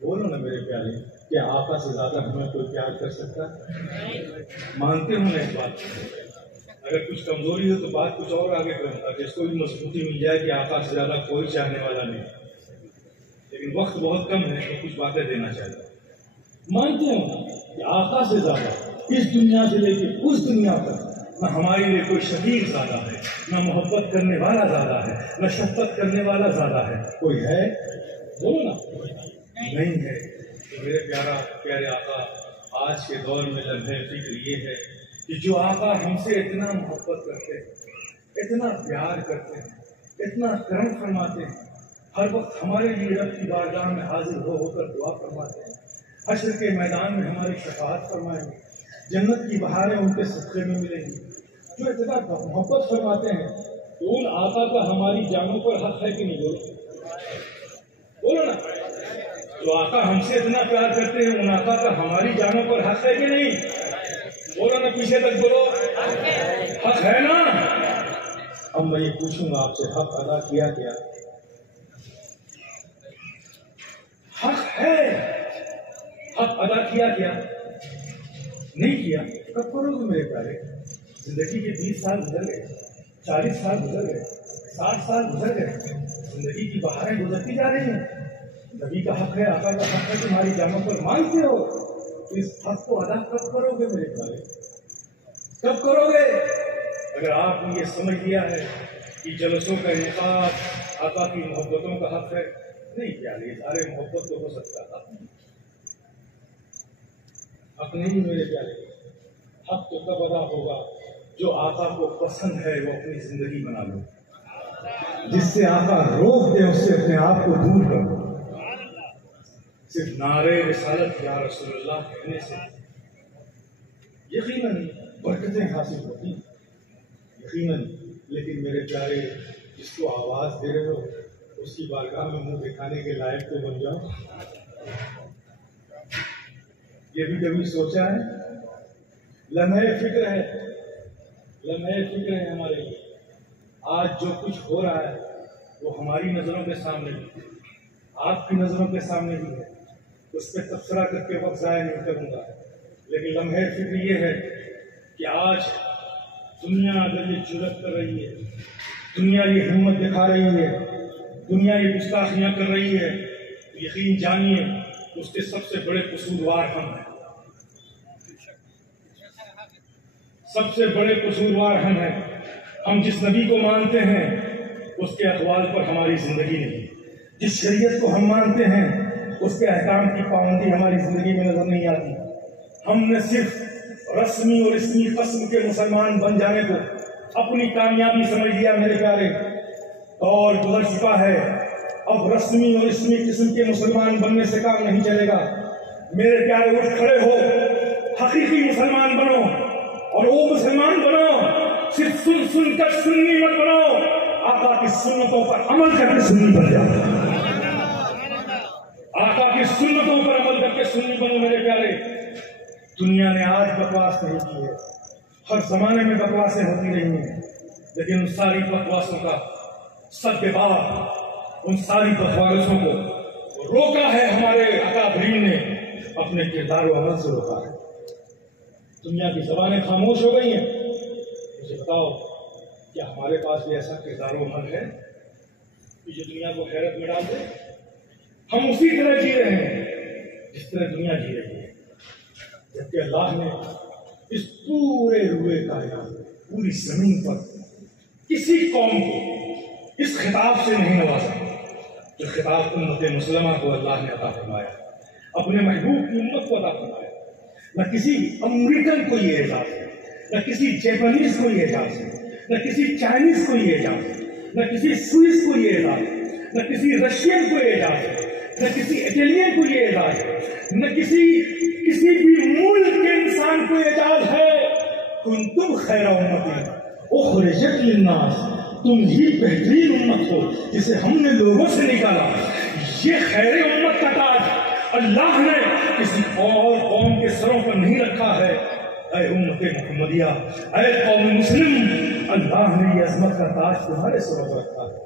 بولو نا میرے پیارے، کیا آقا سے زیادہ ہمیں کوئی پیار کر سکتا ہے؟ مانتے ہوں نا اس بات کو؟ اگر کچھ کمزوری ہو تو بات کچھ اور آگے کروں گا کہ اس کو بھی مضبوطی مل جائے کہ آقا سے زیادہ کوئی چاہنے والا نہیں، لیکن وقت بہت کم ہے تو کچھ باتیں دینا چاہیے۔ مانتے ہوں کہ آقا سے زیادہ اس دنیا سے لے کے اس دنیا تک نہ ہمارے لیے کوئی شفیق زیادہ ہے، نہ محبت کرنے والا زیادہ ہے، نہ شفقت کرنے والا زیادہ ہے۔ کوئی ہے؟ بولو نا، نہیں ہے۔ تو میرے پیارے آقا، آج کے دور میں لمحے فکر یہ ہے کہ جو آقا ہم سے اتنا محبت کرتے ہیں، اتنا پیار کرتے ہیں، اتنا کرم فرماتے ہیں، ہر وقت ہمارے لیے رب کی بارگاہ میں حاضر ہو کر دعا فرماتے ہیں، حشر کے میدان میں ہماری شفاعت فرمائیں گے، جنت کی بہاریں ان کے صدقے میں ملیں گی، جو اتنا محبت فرماتے ہیں، تو ان آقا کا ہماری جانوں پر حق ہے کہ نہیں؟ بولو نا، جو آقا ہم سے اتنا پیار کرتے ہیں، ان آقا کا ہماری جانوں پر حق ہے کہ نہیں؟ بولو نا، پیچھے تک بولو، حق ہے نا؟ اب میں یہ پوچھوں گا آپ سے، حق ادا کیا کیا؟ حق ہے، حق ادا کیا کیا؟ نہیں کیا؟ کب کرو گے میرے پیارے؟ زندگی کے 20 سال گزر گئے، 40 سال گزر گئے، 60 سال گزر گئے، زندگی کی بہاریں گزرتی جا رہی ہیں۔ نبی کا حق ہے، آقا کا حق ہے، تمہاری جانوں پر مانگتے ہو، تو اس حق کو ادا کب کرو گے میرے پیارے؟ کب کرو گے؟ اگر آپ نے یہ سمجھ لیا ہے کہ جلسوں کا انعقاد آقا کی محبتوں کا حق ہے، نہیں پیارے، سارے محبت تو ہو سکتا تھا، حق نہیں میرے پیارے۔ حق تو کب ادا ہوگا؟ جو آقا کو پسند ہے وہ اپنی زندگی بنا لو، جس سے آقا روک دے اس سے اپنے آپ کو دور کرو۔ صرف نعرے رسالت یا رسول اللہ کہنے سے یقیناً برکتیں حاصل ہوتی ہیں، یقیناً، لیکن میرے پیارے، جس کو آواز دے رہے ہو اس کی بارگاہ میں منہ دکھانے کے لائق تو بن جاؤ۔ یہ بھی کبھی سوچا ہے؟ لمحے فکر ہے، لمحے فکر ہے ہمارے لیے۔ آج جو کچھ ہو رہا ہے وہ ہماری نظروں کے سامنے بھی ہے، آپ کی نظروں کے سامنے بھی ہے، اس پہ تبصرہ کر کے وقت ضائع نہیں کروں گا، لیکن لمحے فکر یہ ہے کہ آج دنیا اگر یہ جرأت کر رہی ہے، دنیا یہ ہمت دکھا رہی ہے، دنیا یہ گستاخیاں کر رہی ہے، تو یقین جانیے اس کے سب سے بڑے قصوروار ہم ہیں، سب سے بڑے قصوروار ہم ہیں۔ ہم جس نبی کو مانتے ہیں اس کے اقوال پر ہماری زندگی نہیں، جس شریعت کو ہم مانتے ہیں اس کے احکام کی پابندی ہماری زندگی میں نظر نہیں آتی۔ ہم نے صرف رسمی اور اسمی قسم کے مسلمان بن جانے کو اپنی کامیابی سمجھ لیا میرے پیارے، اور گزر چکا ہے۔ اب رسمی اور اسمی قسم کے مسلمان بننے سے کام نہیں چلے گا میرے پیارے، اٹھ کھڑے ہو، حقیقی مسلمان بنو، اور وہ مسلمان بنو صرف سن سن کر سنی مت بنو، آقا کی سنتوں پر عمل کر کے سنی بن جاؤ، آقا کی سنتوں پر عمل کر کے سنی بنو میرے پیارے۔ دنیا نے آج بکواس نہیں کی ہے، ہر زمانے میں بکواسیں ہوتی رہی ہیں، لیکن ان ساری بکواسوں کا سدباب، ان ساری بکواسوں کو روکا ہے ہمارے اکابرین نے، اپنے کردار و عمل سے روکا ہے۔ دنیا کی زبانیں خاموش ہو گئی ہیں، مجھے بتاؤ کیا ہمارے پاس بھی ایسا کردار و عمل ہے کہ جو دنیا کو حیرت میں ڈال دے؟ ہم اسی طرح جی رہے ہیں جس طرح دنیا جی رہی ہے، جبکہ اللہ نے اس پورے روئے کائنات پوری زمین پر کسی قوم کو اس خطاب سے نہیں نوازا جو خطاب امت مسلمہ کو اللہ نے عطا فرمایا، اپنے محبوب کی امت کو عطا فرمایا۔ نہ کسی امریکن کو یہ اعزاز ہے، نہ کسی جیپنیز کو یہ اعزاز ہے، نہ کسی چائنیز کو یہ اعزاز ہے، نہ کسی سوئس کو یہ اعزاز ہے، نہ کسی رشین کو یہ اعزاز ہے، نہ کسی اٹلین کو یہ اعزاز ہے، نہ کسی بھی ملک کے انسان کو اعزاز ہے۔ کنتم خیر امت اخرجت للناس، تم ہی بہترین امت ہو جسے ہم نے لوگوں سے نکالا۔ یہ خیر امت کا تاج اللہ نے کسی اور قوم کے سروں پر نہیں رکھا ہے۔ اے امت محمدیہ، اے قوم مسلم، اللہ نے یہ عظمت کا تاج تمہارے سروں پر رکھا ہے۔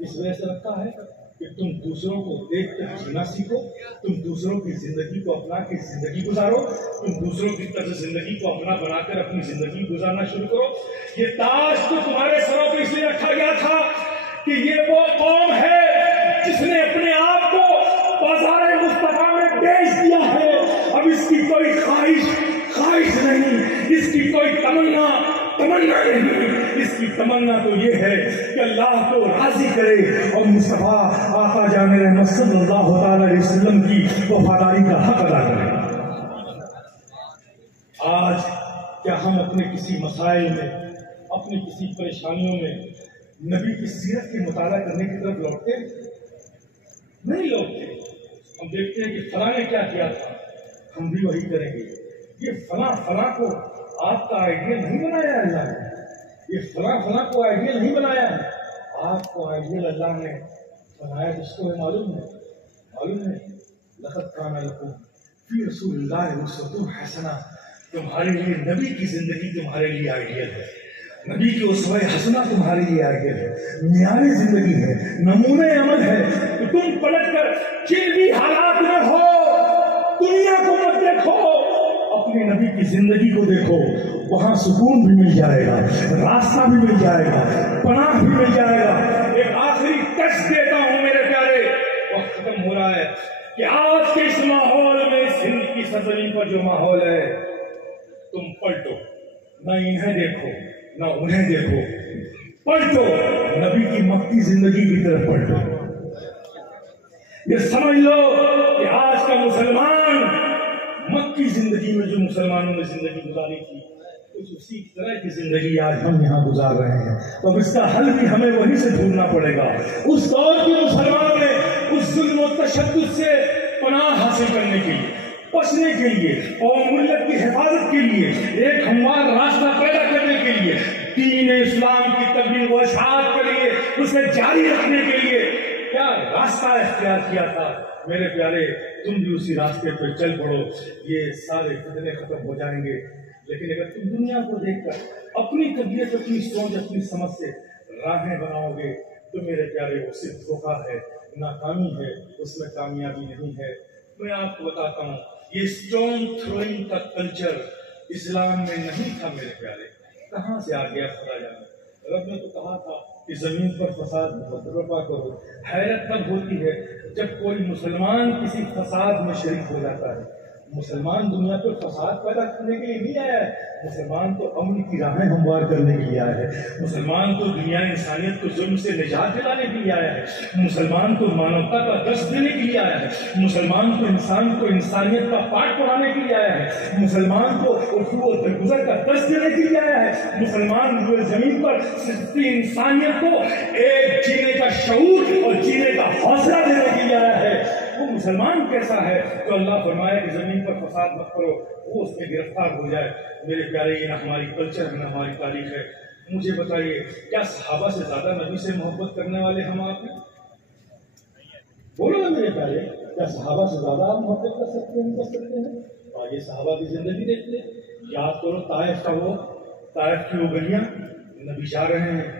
اس وجہ سے رکھا ہے کہ تم دوسروں کو دیکھ کر جینا سیکھو، تم دوسروں کی زندگی کو اپنا کے زندگی گزارو، تم دوسروں کی طرز زندگی کو اپنا بنا کر اپنی زندگی گزارنا شروع کرو۔ یہ تاج تو تمہارے سروں پہ اس لیے رکھا گیا تھا کہ یہ وہ قوم ہے جس نے اپنے آپ کو بازار مصطفیٰ میں بیچ دیا ہے۔ اب اس کی کوئی خواہش نہیں، اس کی کوئی تمنا نہیں، اس کی تمنا تو یہ ہے کہ اللہ کو راضی کرے اور مصطفیٰ آقا جان رحمت صلی اللہ تعالی علیہ وسلم کی وفاداری کا حق ادا کرے۔ آج کیا ہم اپنے کسی مسائل میں، اپنی کسی پریشانیوں میں نبی کی سیرت کے مطالعہ کرنے کی طرف لوٹتے نہیں لوٹتے؟ ہم دیکھتے ہیں کہ فلاں نے کیا کیا تھا، ہم بھی وہی کریں گے۔ یہ فلاں کو آپ کا آئیڈیل نہیں بنایا اللہ نے، یہ فلاں کو آئیڈیل نہیں بنایا ہے، آپ کو آئیڈیل اللہ نے بنایا جس کو ہے معلوم ہے لقد کان لکم فی رسول اللہ اسوۃ حسنہ۔ تمہارے لیے نبی کی زندگی تمہارے لیے آئیڈیل ہے، نبی کی اسوہ حسنہ تمہارے لیے آئیڈیل ہے، معیار زندگی ہے، نمونہ عمل ہے کہ تم پلٹ کر جن بھی حالات میں ہو دنیا کو مت دیکھو، اپنے نبی کی زندگی کو دیکھو، وہاں سکون بھی مل جائے گا، راستہ بھی مل جائے گا، پناہ بھی مل جائے گا۔ ایک آخری ٹچ دیتا ہوں میرے پیارے، وقت ختم ہو رہا ہے، کہ آج کے اس ماحول میں، اس ہند کی سرزمین پر جو ماحول ہے، تم پلٹو، نہ انہیں دیکھو نہ انہیں دیکھو، پلٹو، نبی کی مکی زندگی کی طرف پلٹو۔ یہ سمجھ لو کہ آج کا مسلمان مکی زندگی میں جو مسلمانوں نے زندگی گزاری تھی، کچھ اسی طرح کی زندگی آج ہم یہاں گزار رہے ہیں۔ تو اب اس کا حل بھی ہمیں وہیں سے ڈھونڈنا پڑے گا۔ اس دور کے مسلمانوں نے اس ظلم و تشدد سے پناہ حاصل کرنے کے لیے، بچنے کے لیے اور ملت کی حفاظت کے لیے، ایک ہموار راستہ پیدا کرنے کے لیے، دین اسلام کی تبلیغ و اشاعت کے لیے، اسے جاری رکھنے کے لیے کیا راستہ اختیار کیا تھا؟ میرے پیارے، تم بھی اسی راستے پہ چل پڑو، یہ سارے فتنے ختم ہو جائیں گے۔ لیکن اگر تم دنیا کو دیکھ کر اپنی طبیعت، اپنی سوچ، اپنی سمجھ سے راہیں بناؤ گے تو میرے پیارے وہ صرف دھوکہ ہے، ناکامی ہے، اس میں کامیابی نہیں ہے۔ میں آپ کو بتاتا ہوں، یہ اسٹون تھروئنگ کا کلچر اسلام میں نہیں تھا میرے پیارے، کہاں سے آ گیا خدا جانے۔ رب نے تو کہا تھا کہ زمین پر فساد برپا کرو۔ حیرت تب ہوتی ہے جب کوئی مسلمان کسی فساد میں شریک ہو جاتا ہے۔ مسلمان دنیا پر فساد پیدا کرنے کے لیے نہیں آیا ہے، مسلمان تو امن کی راہیں ہموار کرنے کے لیے آیا ہے، مسلمان تو دنیا انسانیت کو ظلم سے نجات دلانے کے لیے آیا ہے، مسلمان تو مانوتا کا درس دینے کے لیے آیا ہے، مسلمان تو انسان کو انسانیت کا پاٹ پڑھانے کے لیے آیا ہے، مسلمان کو اردو و درگزر کا درس دینے کے لیے آیا ہے، مسلمان روئے زمین پر صرف انسانیت کو ایک جینے کا شعور اور جینے کا حوصلہ دینے کے لیے آیا ہے۔ وہ مسلمان کیسا ہے تو اللہ فرمایا کہ زمین پر فساد مت کرو، وہ اس میں گرفتار ہو جائے۔ میرے پیارے، یہ نہ ہماری کلچر ہے نہ ہماری تاریخ ہے۔ مجھے بتائیے، کیا صحابہ سے زیادہ نبی سے محبت کرنے والے ہم آپ ہیں؟ بولو نا میرے پیارے، کیا صحابہ سے زیادہ آپ محبت کر سکتے ہیں؟ آئیے صحابہ کی زندگی دیکھتے ہیں، یاد کرو طائف کا وہ، طائف کی وہ گلیاں، نبی جا رہے ہیں،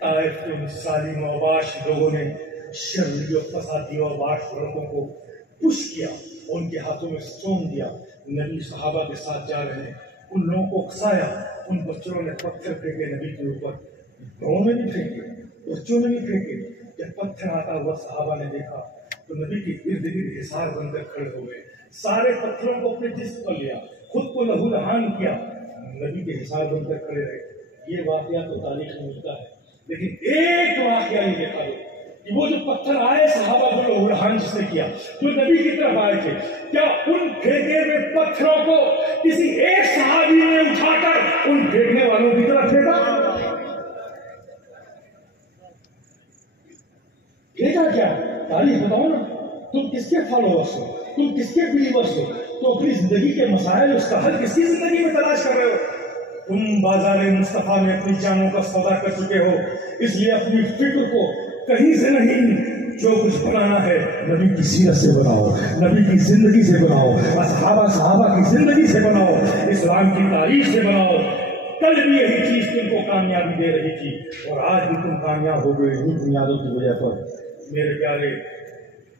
طائف کے ان ظالم و باش لوگوں نے شرری و فسادی و باش لوگوں کو پش کیا، ان کے ہاتھوں میں سونپ دیا۔ نبی صحابہ کے ساتھ جا رہے ہیں، ان لوگوں کو اکسایا، ان بچوں نے پتھر پھینکے نبی کے اوپر، گھروں میں بھی پھینکے، بچوں نے بھی پھینکے۔ جب پتھر آتا ہوا صحابہ نے دیکھا تو نبی کے ارد گرد حصار بن کر کھڑے ہو گئے، سارے پتھروں کو اپنے جسم پر لیا، خود کو لہو لہان کیا، نبی کے حصار بن کر کھڑے رہے۔ یہ واقعہ تو تاریخ میں ملتا ہے، لیکن ایک واقعہ نہیں دیکھا گیا کہ وہ جو پتھر آئے صحابہ کو لہو لہان جس نے کیا، جو نبی کی طرف آئے تھے، کیا ان پھینکے ہوئے پتھروں کو کسی ایک صحابی نے اٹھا کر ان پھینکنے والوں کی طرف پھینکا؟ پھینکا کیا؟ تاریخ بتاؤ نا، تم کس کے فالوورس ہو، تم کس کے بلیورس ہو، تو اپنی زندگی کے مسائل اس کا حل کس کی زندگی میں تلاش کر رہے ہو؟ تم بازار مصطفیٰ میں اپنی جانوں کا سودا کر چکے ہو، اس لیے اپنی فکر کو کہیں سے نہیں، جو کچھ بنانا ہے نبی کی سیرت سے بناؤ، نبی کی زندگی سے بناؤ، صحابہ کی زندگی سے بناؤ، اسلام کی تاریخ سے بناؤ۔ کل بھی یہی چیز تم کو کامیابی دے رہی تھی اور آج بھی تم کامیاب ہو گئے انہیں بنیادوں کی وجہ پر۔ میرے پیارے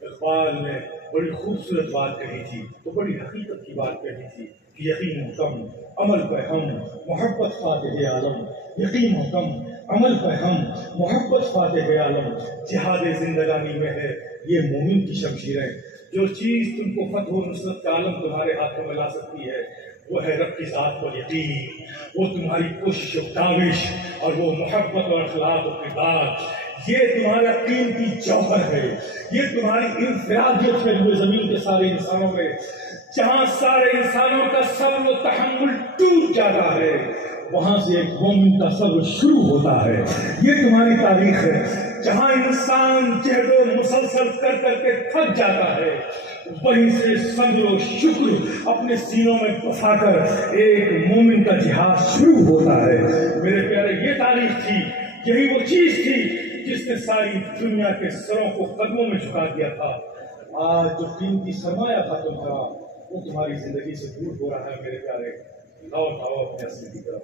اقبال نے بڑی خوبصورت بات کہی تھی، تو بڑی حقیقت کی بات کہی تھی کہ یقین محکم عمل پہ ہم محبت فاتح عالم، یقین محکم عمل پہ ہم محبت فاتح عالم، جہاد زندگانی میں ہے یہ مومن کی شمشیریں، جو چیز تم کو فتح و نصرت کا عالم تمہارے ہاتھوں میں لا سکتی ہے وہ ہے رب کی ذات پر یقین، وہ تمہاری کوشش و کاوش، اور وہ محبت اور اخلاق و کردار، یہ تمہارا قیمتی جوہر ہے، یہ تمہاری انفرادیت میں ہوئے زمین کے سارے انسانوں میں، جہاں سارے انسانوں کا صبر و تحمل ٹوٹ جاتا ہے وہاں سے ایک مومن کا صبر شروع ہوتا ہے، یہ تمہاری تاریخ ہے، جہاں انسان جہد و مسلسل کر کر کے تھک جاتا ہے وہیں سے صبر و شکر اپنے سینوں میں بسا کر ایک مومن کا جہاد شروع ہوتا ہے۔ میرے پیارے یہ تاریخ تھی، یہی وہ چیز تھی جس نے ساری دنیا کے سروں کو قدموں میں جھکا دیا تھا۔ آج جو قیمتی سرمایہ تھا تمہارا وہ تمہاری زندگی سے دور ہو رہا ہے۔ میرے پیارے لوٹ آؤ اپنے اصل کی طرف،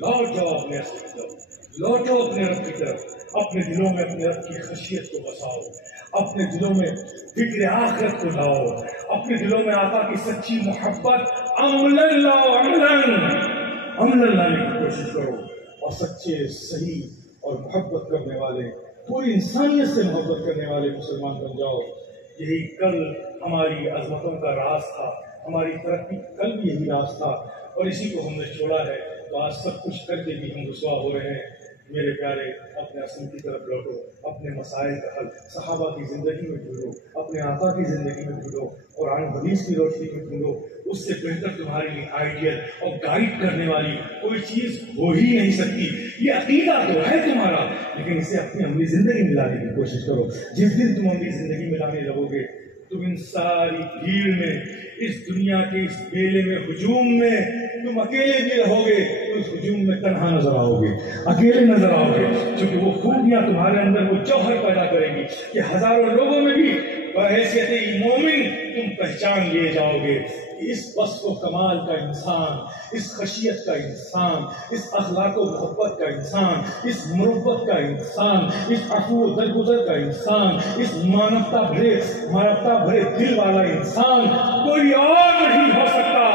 لوٹ جاؤ اپنے اصل کی طرف، لوٹو اپنے رب کی طرف، اپنے دلوں میں اپنے رب کی خشیت کو بساؤ، اپنے دلوں میں فکر آخرت کو لاؤ، اپنے دلوں میں آقا کی سچی محبت عملاً لاؤ، عملاً لانے کی کوشش کرو، اور سچے صحیح اور محبت کرنے والے، پوری انسانیت سے محبت کرنے والے مسلمان بن جاؤ۔ یہی کل ہماری عظمتوں کا راز تھا، ہماری ترقی کل بھی یہی راز تھا، اور اسی کو ہم نے چھوڑا ہے تو آج سب کچھ کر کے بھی ہم رسوا ہو رہے ہیں۔ میرے پیارے اپنے اصل کی طرف لوٹو، اپنے مسائل کا حل صحابہ کی زندگی میں ڈھونڈو، اپنے آقا کی زندگی میں ڈھونڈو، قرآن و حدیث کی روشنی میں ڈھونڈو، اس سے بہتر تمہارے لیے آئیڈیل اور گائیڈ کرنے والی کوئی چیز ہو ہی نہیں سکتی۔ یہ عقیدہ تو ہے تمہارا، لیکن اسے اپنی عملی زندگی میں لانے کی کوشش کرو۔ جس دن تم عملی زندگی میں لانے لگو گے تم ان ساری بھیڑ میں، اس دنیا کے اس میلے میں، ہجوم میں تم اکیلے بھی رہو گے تو اس ہجوم میں تنہا نظر آؤ گے، اکیلے نظر آؤ گے، کیونکہ وہ خوبیاں تمہارے اندر وہ جوہر پیدا کریں گی کہ ہزاروں لوگوں میں بھی بحیثیت مومن تم پہچان لیے جاؤ گے کہ اس وصف و کمال کا انسان، اس خشیت کا انسان، اس اخلاق و محبت کا انسان، اس مروت کا انسان، اس عفو و درگزر کا انسان، اس مانوتا بھرے دل والا انسان کوئی اور نہیں ہو سکتا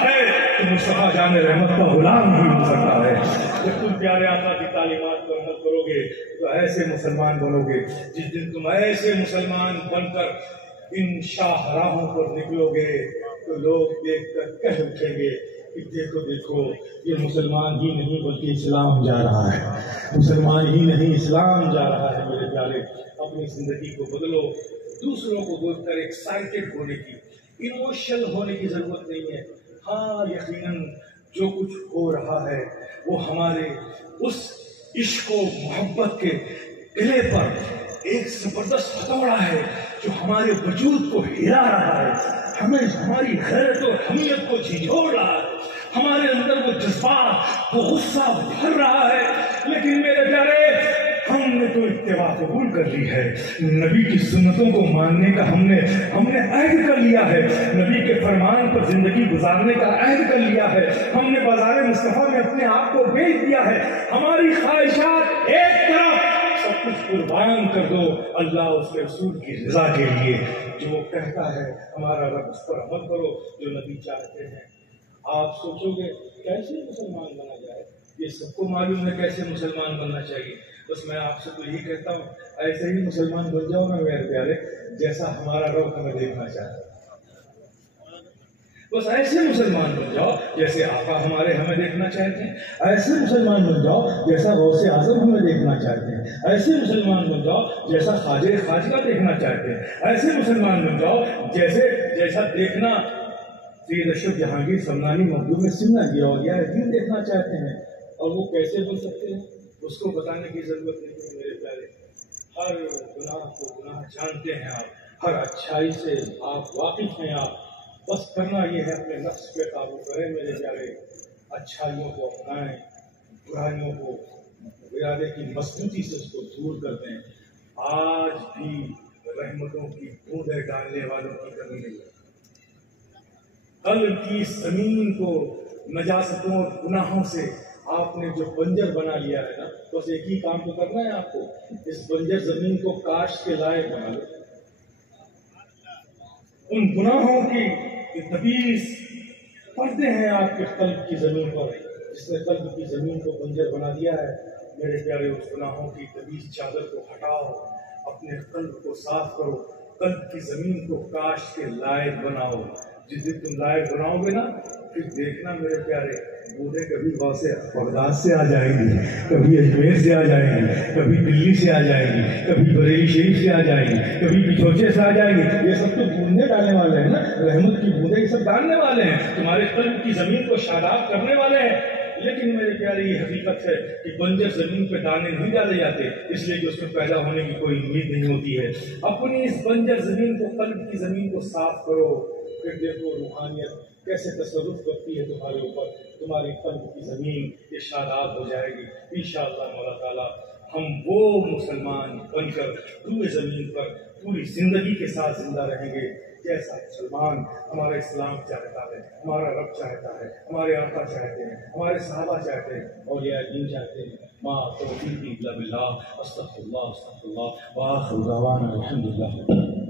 ہے تو مصطفیٰ جان رحمت کا غلام نہیں ہو سکتا ہے۔ جب تم پیارے آقا کی تعلیمات پر عمل کرو گے تو ایسے مسلمان بنو گے، جس دن تم ایسے مسلمان بن کر ان شاہراہوں پر نکلو گے تو لوگ دیکھ کر کہہ اٹھیں گے کہ دیکھو یہ مسلمان ہی نہیں بلکہ اسلام جا رہا ہے، مسلمان ہی نہیں اسلام جا رہا ہے۔ میرے پیارے اپنی زندگی کو بدلو، دوسروں کو دیکھ کر ایکسائٹڈ ہونے کی، ایموشنل ہونے کی ضرورت نہیں ہے۔ ہاں یقیناً جو کچھ ہو رہا ہے وہ ہمارے اس عشق و محبت کے قلعے پر ایک زبردست ہتھوڑا ہے جو ہمارے وجود کو ہلا رہا ہے، ہمیں ہماری غیرت و حمیت کو جھنجھوڑ رہا ہے، ہمارے اندر وہ جذبات وہ غصہ بھر رہا ہے۔ لیکن میرے پیارے ہم نے تو اتباع قبول کر لی ہے، نبی کی سنتوں کو ماننے کا ہم نے عہد کر لیا ہے، نبی کے فرمان پر زندگی گزارنے کا عہد کر لیا ہے، ہم نے بازار مصطفیٰ میں اپنے آپ کو بیچ دیا ہے۔ ہماری خواہشات ایک طرف، سب کچھ قربان کر دو اللہ اس کے رسول کی رضا کے لیے۔ جو کہتا ہے ہمارا رب اس پر عمل کرو، جو نبی چاہتے ہیں۔ آپ سوچو گے کیسے مسلمان بنا جائے، یہ سب کو معلوم ہے کیسے مسلمان بننا چاہیے، بس میں آپ سے تو یہی کہتا ہوں ایسے ہی مسلمان بن جاؤ نا میرے پیارے جیسا ہمارا رب ہمیں دیکھنا چاہتا ہے، بس ایسے مسلمان بن جاؤ جیسے آقا ہمیں دیکھنا چاہتے ہیں، ایسے مسلمان بن جاؤ جیسا غوث اعظم ہمیں دیکھنا چاہتے ہیں، ایسے مسلمان بن جاؤ جیسا خواجہ دیکھنا چاہتے ہیں، ایسے مسلمان بن جاؤ جیسا دیکھنا سید اشرف جہانگیر سمنانی مخدوم میں سمنا کیا اور یا دین دیکھنا چاہتے ہیں۔ اور وہ کیسے بن سکتے ہیں اس کو بتانے کی ضرورت نہیں ہے میرے پیارے، ہر گناہ کو گناہ جانتے ہیں آپ، ہر اچھائی سے آپ واقف ہیں آپ، بس کرنا یہ ہے اپنے نفس پہ قابو کریں میرے پیارے، اچھائیوں کو اپنائیں، برائیوں کو ارادے کی مضبوطی سے اس کو دور کر دیں۔ آج بھی رحمتوں کی بوندیں ڈالنے والوں کی کمی نہیں ہے، قلب کی زمین کو نجاستوں اور گناہوں سے آپ نے جو بنجر بنا لیا ہے نا، بس ایک ہی کام تو کرنا ہے آپ کو، اس بنجر زمین کو کاشت کے لائق بنا لو۔ ان گناہوں کی تبیز پردے ہیں آپ کے قلب کی زمین پر، جس نے قلب کی زمین کو بنجر بنا دیا ہے۔ میرے پیارے، اس گناہوں کی تبیز چادر کو ہٹاؤ، اپنے قلب کو صاف کرو، قلب کی زمین کو کاشت کے لائق بناؤ۔ جس دن تم لائق بناؤ گے نا، پھر دیکھنا میرے پیارے، بوڑھے کبھی غوث بغداد سے آ جائیں گی، کبھی اجمیر سے آ جائیں گی، کبھی دلی سے آ جائیں گی، کبھی بریلی شریف سے آ جائیں گی، کبھی پچھوچے سے آ جائیں گی۔ یہ سب تو بوندیں ڈالنے والے ہیں نا، رحمت کی بوندیں یہ سب ڈالنے والے ہیں، تمہارے قلب کی زمین کو شاداب کرنے والے ہیں۔ لیکن میرے پیارے، یہ حقیقت ہے کہ بنجر زمین پہ دانے نہیں ڈالے جاتے، اس لیے کہ اس میں پیدا ہونے کی کوئی امید نہیں ہوتی ہے۔ اپنی اس بنجر زمین کو، قلب کی زمین کو صاف کرو، پھر دیکھو روحانیت کیسے تصرف کرتی ہے تمہارے اوپر، تمہاری قلب کی زمین یہ شاداب ہو جائے گی انشاءاللہ مولا تعالیٰ۔ ہم وہ مسلمان بن کر روئے زمین پر پوری زندگی کے ساتھ زندہ رہیں گے جیسا مسلمان ہمارا اسلام چاہتا ہے، ہمارا رب چاہتا ہے، ہمارے آقا چاہتے ہیں، ہمارے صحابہ چاہتے ہیں، اولیاء دین چاہتے ہیں۔ ما توفیقی الا باللہ، استغفر اللہ وآخر دعوانا الحمدللہ۔